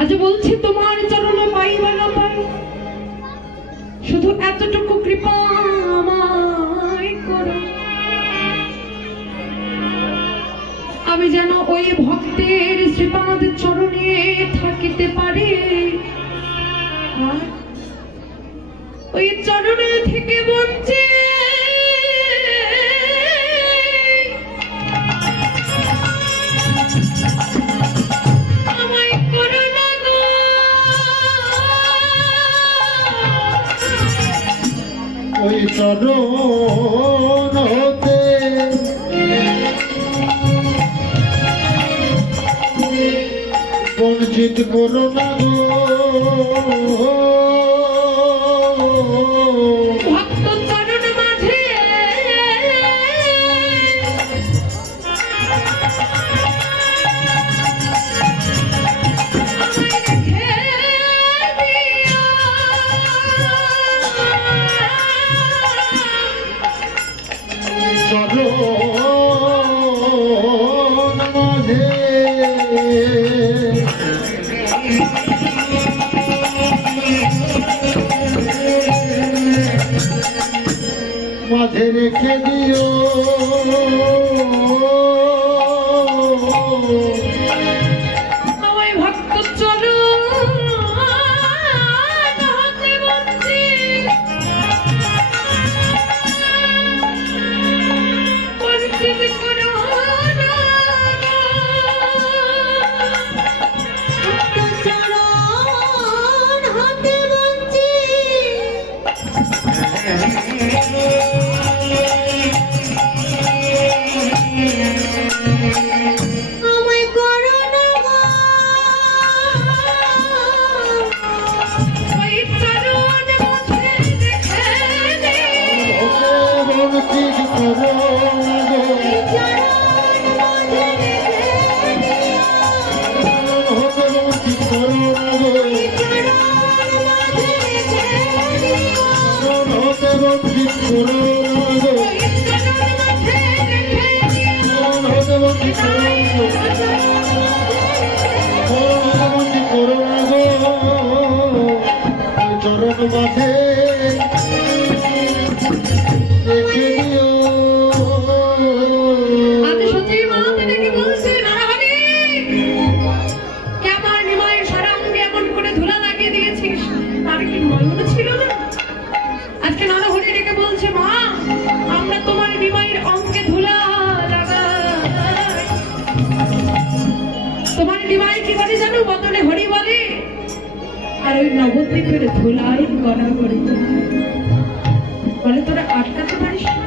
আজ বলছি তোমার চরণ পাই বা না পাই, শুধু এতটুকু কৃপা আমায় করো, আমি যেন ওই ভক্তের শ্রীপাদ চরণে থাকিতে পারি, আর ওই চরণে থেকে বঞ্চে আমায় করো না গো। ওই চরণ হতে বঞ্চিত করো না গো। ভক্ত চরণ মাঝে চরণ মাঝে মাঝে রেখে দিও। আমায় ভক্ত চরণ হতে বঞ্চিত করো না গো। ভক্ত চরণ হতে আমায় করো না গো। ওই চরণ মাঝে রেখে দিও। বঞ্চিত করো না গো। ওই চরণ মাঝে রেখে দিও। হতে বঞ্চিত করো না গো। ওই চরণ মাঝে রেখে দিও। হতে বঞ্চিত করো না গো। ওই চরণ মাঝে রেখে দিও। হতে বঞ্চিত করো না গো। হতে বঞ্চিত করো না গো। ওই চরণ মাঝে রেখে দিও। আজ সত্যি মাকে ডেকে বলছে, নারায়ণী, কে আমার নিমাইয়ের সারা অঙ্গে এমন করে ধুলা লাগিয়ে দিয়েছিস, তার কি মনে ছিল না? আজকে নারায়ণী ডেকে বলছে, মা, আমরা তোমার নিমাইয়ের অঙ্গে ধুলা লাগাই। তোমার নিমাই কি বলে জানো? বদলে হরি বলে, আর ওই নবদ্বীপের ধুলাই গড়া করে বলে তোরা আটকাতে পারিস না।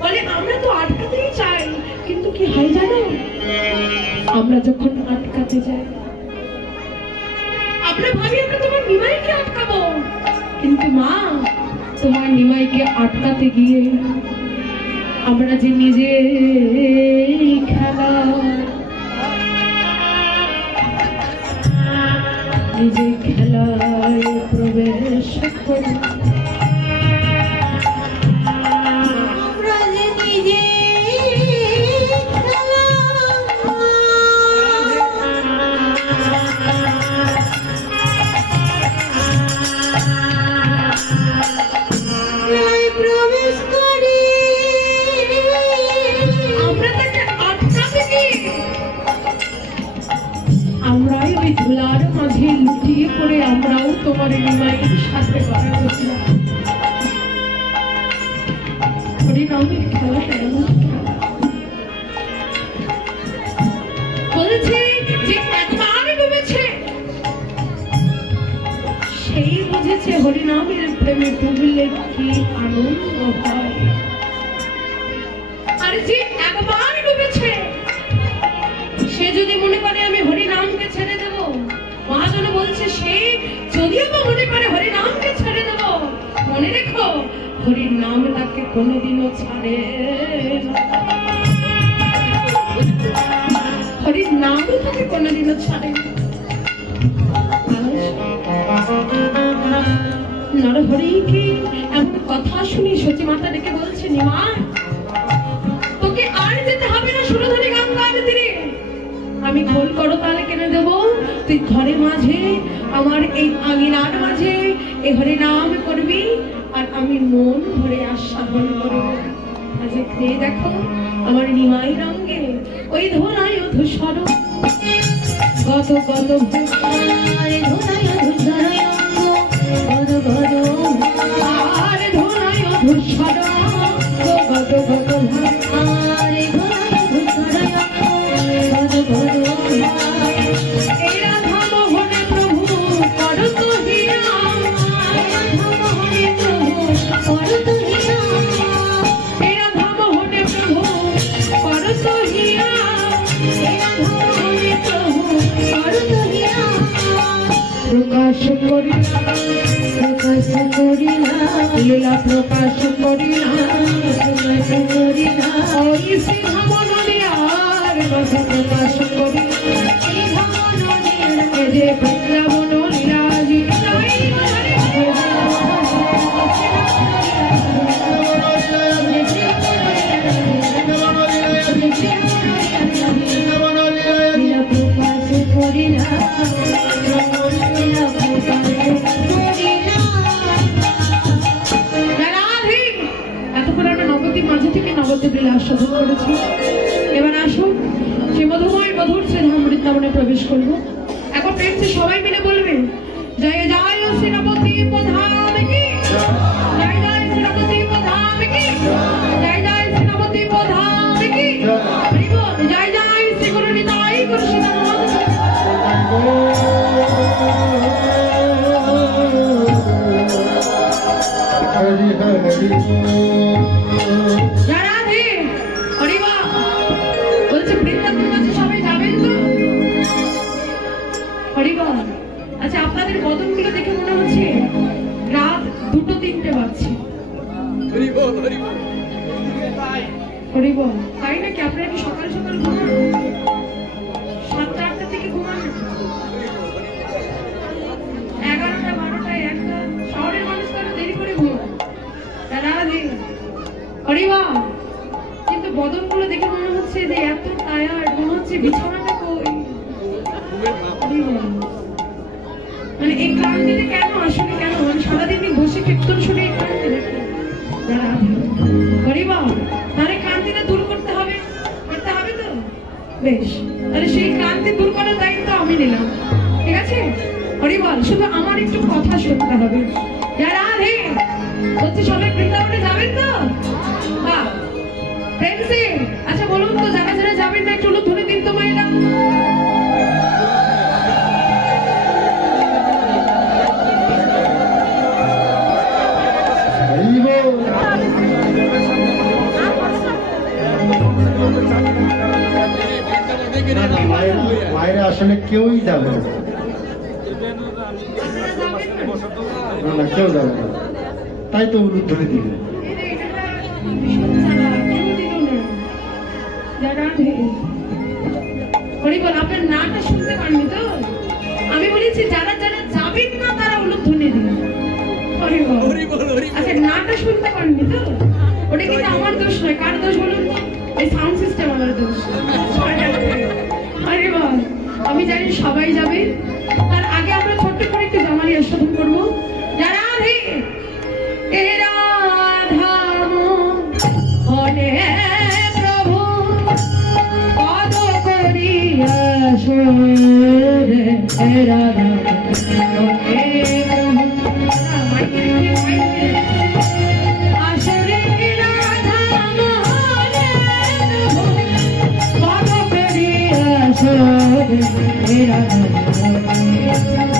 বলে আমরা তো আটকাতেই চাই, কিন্তু কি হয় জানো, আমরা যখন আটকাতে যাই আমরা ভাবি আমরা তোমার নিমাইকে আটকাবো, কিন্তু মা, তোমার নিমাইকে আটকাতে গিয়ে আমরা যে নিজে খেলা নিজে খেলায় প্রবেশ করি, আমরা যে নিজে খেলায় প্রবেশ করি, আমরা তাকে আটকাতে গিয়ে আমরাই ওই ধুলার মাঝে লুটিয়ে পড়ে আমরাও তোমার নিমাইয়ের সাথে গড়া করলাম। হরিনামের খেলাটা এমন খেলা। বলেছে যে একবার ডুবেছে সেই বুঝেছে হরিনামের প্রেমে ডুবলে কি আনন্দ হয়, আর যে একবার ডুবেছে সে যদি মনে করে আমি হরিনামকে ছেড়ে দেব, মহাজন বলছে সে যদিও বা মনে করে হরিনামকে ছেড়ে দেব, মনে রেখো হরির নাম তাকে কোনোদিনও ছাড়ে না। হরির নাম তাকে কোনোদিনও ছাড়ে না। নরহরিকে এমন কথা শুনি সতী মাতা ডেকে বলছে, নিমাই, তোকে আর যেতে হবে না সুরধনী গঙ্গার তীরে, আমি আমি খোল করো তাহলে কিনে দেবো, তুই ঘরের মাঝে আমার এই আঙিনার মাঝে এ হরে নাম করবি, আর আমি মন ভরে আস্বাদন করবো। আজকে খেয়ে দেখো আমার নিমাই রঙে ওই ধোনায় ধূসর গত গত আরে ধোনায় ধূসর অঙ্গ গদ গদ আর ধোনায় ধূসর গত গত আরে ধোনায় ধূসর অঙ্গ গদ গদ এই রাধা মোহনে প্রভু করত হিয়া, হরে প্রভু করত হিয়া এই রাধা মোহনে প্রভু করত হিয়া, হরে প্রভু করত হিয়া প্রকাশ করিলা প্রকাশ করিলা লীলা প্রকাশ করিলা প্রকাশ করিলা ওই সিংহামনিয়ার কথা প্রকাশ করিলা এই ভবনের এ যে বৃন্দাবন লীলাজিত লীলা প্রকাশ করিলা লীলা প্রকাশ করিলা রাধে। এতক্ষণ আমরা নবদ্বীপ মাঝে থেকে নবদ্বীপ লীলা আস্বাদন করেছি। এবার আসুন সে মধুময় মধুর শ্রীধাম বৃন্দাবনে প্রবেশ করবো। এখন প্রেমসে সবাই মিলে বলবেন জয় জয় শ্রীনবদ্বীপ ধাম কি, জয় জয় শ্রীনবদ্বীপ ধাম কি, জয় জয় শ্রীনবদ্বীপ ধাম কি, হরি বল, জয় জয় শ্রী গুরু নিতাই গুরু সদানন্দ। হরি হরি জয় রাধে। হরি বল। বলছে বৃন্দাবন মাঝে সবাই যাবেন তো? হরি বল। আচ্ছা আপনাদের বদনগুলো দেখে মনে হচ্ছে রাত 2-3 বাজছে। হরি বল। তাই নাকি? আপনারা কি সকাল সকাল ঘুমান? 7টা-8টা থেকে ঘুমান? 11টা 12টায় 1টা শহরের মানুষ তো আরো দেরি করে ঘুমান। রাধে। হরি বল। কিন্তু বদনগুলো দেখে মনে হচ্ছে যে এত টায়ার্ড, মনে হচ্ছে বিছানাটা কই। হরি বল। মানে এই ক্লান্তিতে কেন আসলে কেন মানে সারাদিন বসে কীর্তন শুনে এই ক্লান্তি নাকি? রাধে। হরি বল। তাহলে ক্লান্তিটা দূর করতে হবে তো? বেশ, তাহলে সেই ক্লান্তি দূর করার দায়িত্ব আমি নিলাম, ঠিক আছে? হরি বল। শুধু আমার একটু কথা শুনতে হবে। রাধে। বলছি সবাই বৃন্দাবনে যাবেন তো? বাহ, প্রেমসে। আচ্ছা বলুন তো যারা যারা যাবেন না একটু উলুধ্বনি দিন তো মায়েরা। হরি বল। মায়েরা আসলে কেউই যাবে না, আপনারা যাবেন না? না না কেউ যাবে না, তাই তো উলুধ্বনি দিল। হরি বল। আপনার নাটা শুনতে পাননি তো? আমি বলেছি যারা যারা যাবেন না তারা উলুধ্বনি দিন। হরি বল। আচ্ছা নাটা শুনতে পাননি তো? ওটা কিন্তু আমার দোষ নয়। কার দোষ বলুন তো? এই সাউন্ড সিস্টেম আমার দোষ। হরি বল। আমি জানি সবাই যাবে, তার আগে আমরা ছোট্ট করে একটু জামালি আস্বাদন করবো। যারা রে এ রাধা মোহনে প্রভু পদ করিয়া সোরে এ রাধা মোহনে প্রভু। আসরে রাধা মোহনে প্রভু পদ করিয়া সোরে এ রাধা মোহনে